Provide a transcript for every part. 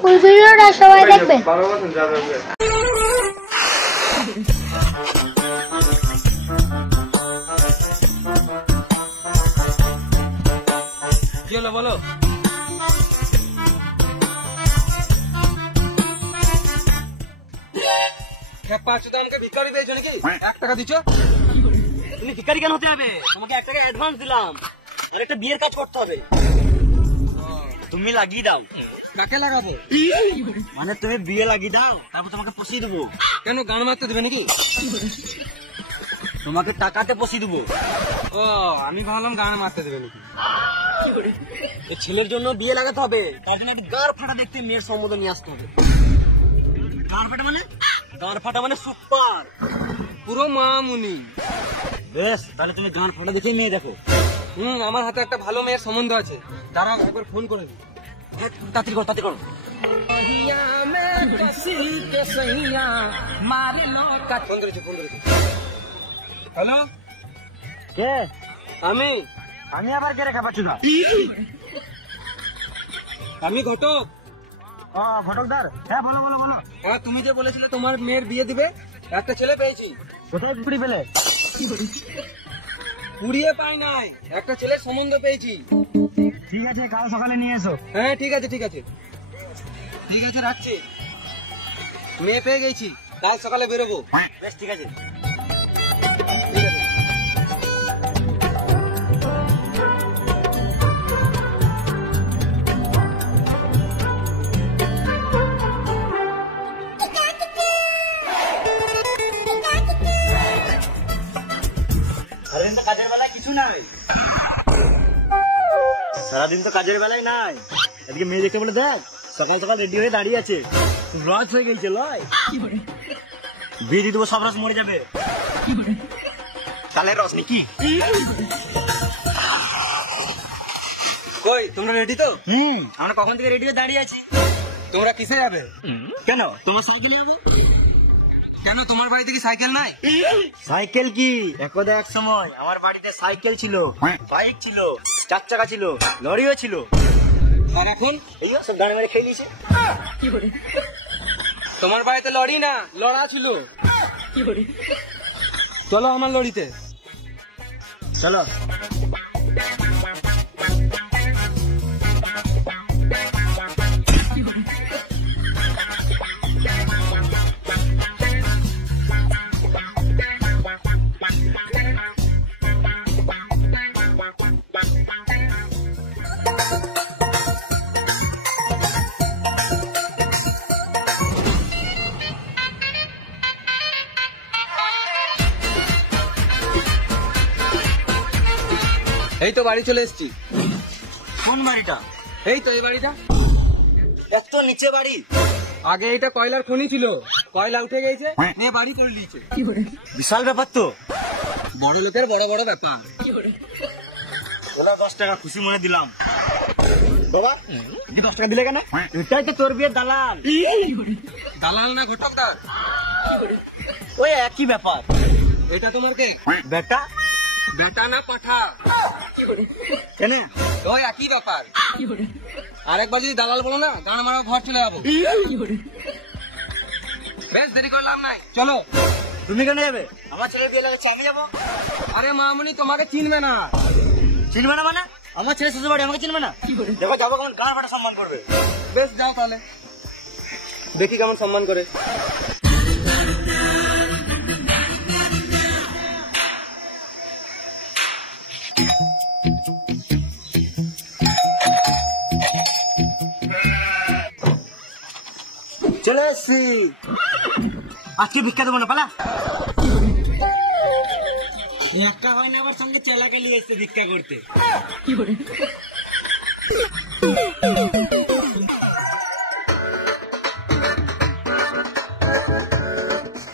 ফুল ভিডিওটা সবাই দেখবেন। কি হলো বলো? আমাকে ভিখারি পেয়েছো নাকি? 1 টাকা দিচ্ছ? তুমি ভিখারি কেন হতে হবে? তোমাকে 1 টাকা অ্যাডভান্স দিলাম, আর একটা বিয়ের কাজ করতে হবে, তুমি লাগিয়ে দাও। কাকে লাগাবো? মানে তুমি বিয়ে লাগিয়ে দাও, তারপর তোমাকে পচিয়ে দেবো। কেন গান মারতে দেবে নাকি? তোমাকে টাকাতে পচিয়ে দেবো। ও, আমি ভাবলাম গান মারতে দেবে নাকি। ছেলের জন্য বিয়ে লাগাতে হবে, তার জন্য একটি গাড় ফাটা দেখতে মেয়ের সম্বোধন নিয়ে আসতে হবে। গাড় ফাটা মানে? গাড় ফাটা মানে সুপার, পুরো মামুনি। বেশ, তাহলে তুমি গাড় ফাটা দেখে মেয়ে দেখো। আমার হাতে একটা ভালো মেয়ের সম্বন্ধ আছে, দাঁড়াও একবার ফোন করে দিই। তাড়াতাড়ি করো, তাড়াতাড়ি করো। হ্যালো, কে? আমি আমি আবার কে রেখা পাচ্ছি না? আমি ঘটক। ঘটকদার, হ্যাঁ বলো বলো বলো। তুমি যে বলেছিলে তোমার মেয়ের বিয়ে দিবে, একটা ছেলে পেয়েছি। কোথায় পুরি পেলে? পুড়িয়ে পাই নাই, একটা ছেলের সম্বন্ধ পেয়েছি। ঠিক আছে, কাল সকালে নিয়ে এসো। হ্যাঁ ঠিক আছে ঠিক আছে ঠিক আছে, রাখছি। মেয়ে পেয়ে গেছি, কাল সকালে বেরোবো। বেশ ঠিক আছে। ঠিক আছে। সারাদিন তো কাজের বেলায় কিছু নাই, সারাদিন তো কাজের বেলায় নাই। আজকে মেয়ে দেখতে বলে দেখ, সকাল সকাল রেডি হয়ে দাঁড়িয়ে আছে, রস হয়ে গেছে। লয় বিয়ে দিয়ে দেবো, সব রস মরে যাবে। তালের রস নাকি? কই তোমরা রেডি তো? আমরা কখন থেকে রেডি হয়ে দাঁড়িয়ে আছি। তোমরা কিসে যাবে? কেন, তোমার সাইকেল যাবো? কেন, তোমার বাড়িতে কি সাইকেল নাই? সাইকেল কি, একদা এক সময় আমার বাড়িতে সাইকেল ছিল, বাইক ছিল, 4 চাকা ছিল, লরিও ছিল। আর এখন এই সব গাড়ি মেরে খেয়ে নিয়েছে। তোমার বাড়িতে লরি না, লড়া ছিল। চলো আমার লরিতে। চলো। এই তো বাড়ি চলে এসেছি। কোন বাড়িটা? এই তো এই বাড়িটা। এত নিচে বাড়ি? আগে এটা কয়লার খনি ছিল, কয়লা উঠে গেছে, মেয়ে বাড়ি করে দিয়েছে। বিশাল ব্যাপার তো, বড় লোকের বড় বড় ব্যাপার। ওরা 10 টাকা খুশি মনে দিলাম। বাবা 10 টাকা দিলে কেন? এটাই তো তোর বিয়ের দালাল। দালাল না ঘটকদার? ওই একই ব্যাপার। এটা তোমার কে? বেটা। বেটা না পাঠা? কেন? ওই একই ব্যাপার। আরেকবার যদি দালাল বলো না, গান মারা ঘর চলে যাবো। বেশ দেরি করলাম নাই, চলো। তুমি কেন যাবে? আমার ছেলে বিয়ে লাগাচ্ছে, আমি যাবো। আরে মামুনি তোমাকে চিনবে না। চিনবে না মানে? আমার ছেলে শ্বশুর বাড়ি, আমাকে চিনবে না? দেখো যাবো, কেমন গান ফাটা সম্মান করবে। বেশ যাও তাহলে, দেখি কেমন সম্মান করে। চলে এসছি, আজকে ভিক্ষা দেবো না, পালা। একা হয় না, আবার সঙ্গে চেলাকে নিয়ে এসছে ভিক্ষা করতে।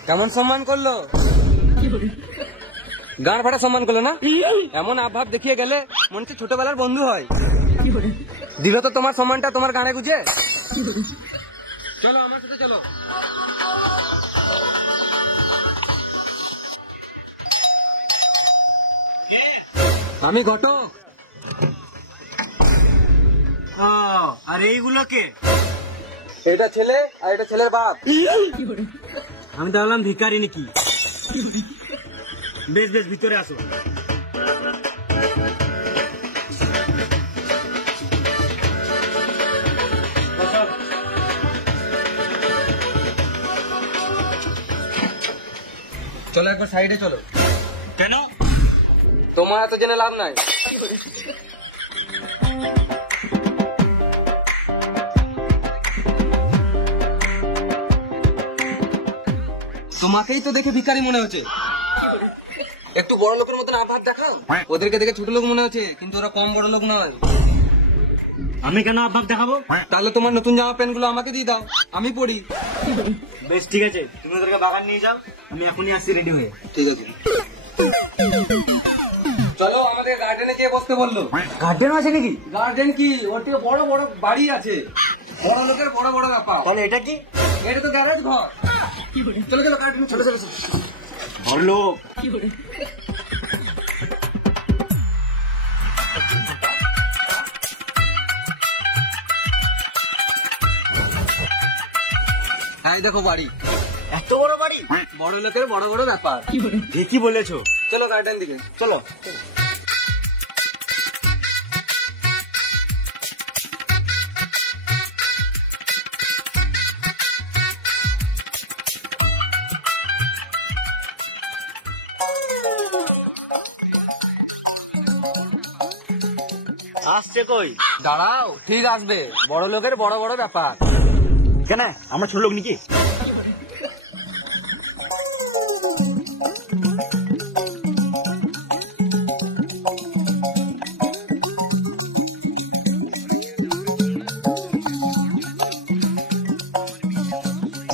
কেমন সম্মান করলো? গান ফাটা সম্মান করলো না? এমন আভাব দেখিয়ে গেলে মনে হচ্ছে ছোটবেলার বন্ধু হয়। দিল তো তোমার সম্মানটা তোমার গানে গুজে। চলো আমার সাথে চলো। আমি ঘটক। আর এইগুলোকে এটা ছেলে আর এটা ছেলের বাপ। আমি তো ভাবলাম ভিখারি নাকি। বেশ বেশ, ভিতরে আসো। চলো একবার সাইডে চলো। কেন? তোমার এত জেনে লাভ নাই। তোমাকেই তো দেখে ভিখারি মনে হচ্ছে। একটু বড় লোকের মতন আভাস দেখাও। ওদেরকে দেখে ছোট লোক মনে হচ্ছে, কিন্তু ওরা কম বড় লোক নয়। আমি কেন আভাস দেখাবো? তাহলে তোমার নতুন জামা প্যান্ট গুলো আমাকে দিয়ে দাও, আমি পড়ি। বেশ ঠিক আছে, তুমি ওদেরকে বাগান নিয়ে যাও, আমি এখনই আসছি রেডি হয়ে। ঠিক আছে, চলো। আমাদের গার্ডেনে গিয়ে বসতে বললো। গার্ডেন আছে নাকি? গার্ডেন কি, ওর থেকে বড় বড় বাড়ি আছে, বড় লোকের বড় বড় ব্যাপার। তাহলে এটা কি? এটা তো গ্যারেজ ঘর। চলো চলো গার্ডেনে, চলো চলো। বড় লোক। হ্যাঁ দেখো বাড়ি, এত বড় বাড়ি? বড় লোকের বড় বড় ব্যাপার। ঠিকই বলেছো। চলো গার্ডেন দিকে চলো। আসছে কই? দাঁড়াও, ঠিক আসবে। বড় লোকের বড় বড় ব্যাপার। কেন আমরা ছোট লোক নাকি?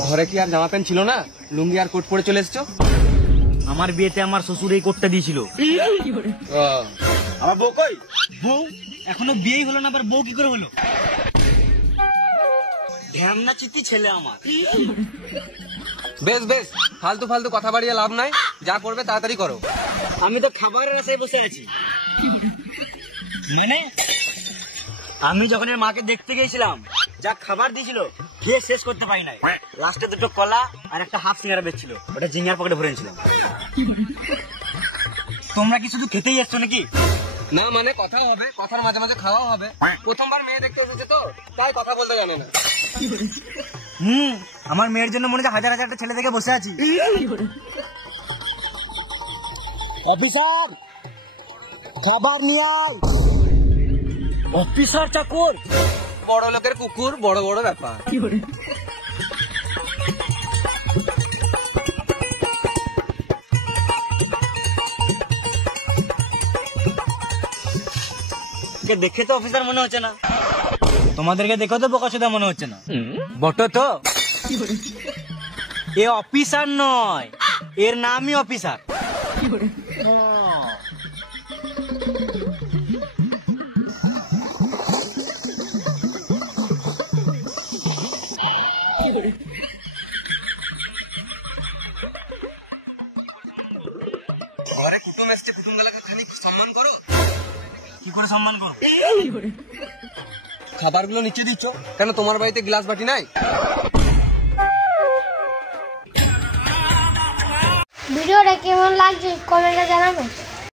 ঘরে কি আর জামা প্যান্ট ছিল না? লুঙ্গি আর কোট পরে চলে এসছো? আমার বিয়েতে আমার শ্বশুর এই কোটটা দিয়েছিল। আমার বউ কই? বউ এখনো বিয়েই হলো না, আবার বউ কি করে হলো? ঢ্যামনা চিত্তি ছেলে আমার। বেশ বেশ, ফালতু ফালতু কথা বাড়িয়ে লাভ নাই। যা করবে তাড়াতাড়ি করো। আমি তো খাবারের আশায় বসে আছি। মানে আমি যখন এর মাকে দেখতে গিয়েছিলাম, যা খাবার দিয়েছিল খেয়ে শেষ করতে পারি নাই। লাস্টে দুটো কলা আর একটা হাফ সিঙ্গারা বেচছিল, ওটা জিঙ্গার পকেটে ভরে নিয়েছিলাম। তোমরা কি শুধু খেতেই এসছো নাকি? না মানে কথা হবে, কথার মাঝে মাঝে খাওয়া হবে। প্রথমবার মেয়ে দেখতে এসেছে তো, তাই কথা বলতে জানে না। আমার মেয়ের জন্য মনে হচ্ছে হাজার হাজারটা ছেলে দেখে বসে আছি। অফিসার, খাবার নিয়ে আয়। অফিসার চাকর, বড় লোকের কুকুর, বড় বড় ব্যাপার। দেখে তো অফিসার মনে হচ্ছে না, তোমাদেরকে দেখো তো বোকাচোদা মনে হচ্ছে না। বটো তো, এ অফিসার নয়, এর নামই অফিসার। ঘরে কুটুম এসছে, কুটুম গুলাকে খানিক সম্মান করো। কি করে সম্মান করো? খাবারগুলো নিচে দিচ্ছ কেন? তোমার বাড়িতে গ্লাস বাটি নাই? ভিডিওটা কেমন লাগছে কমেন্টে জানাবেন।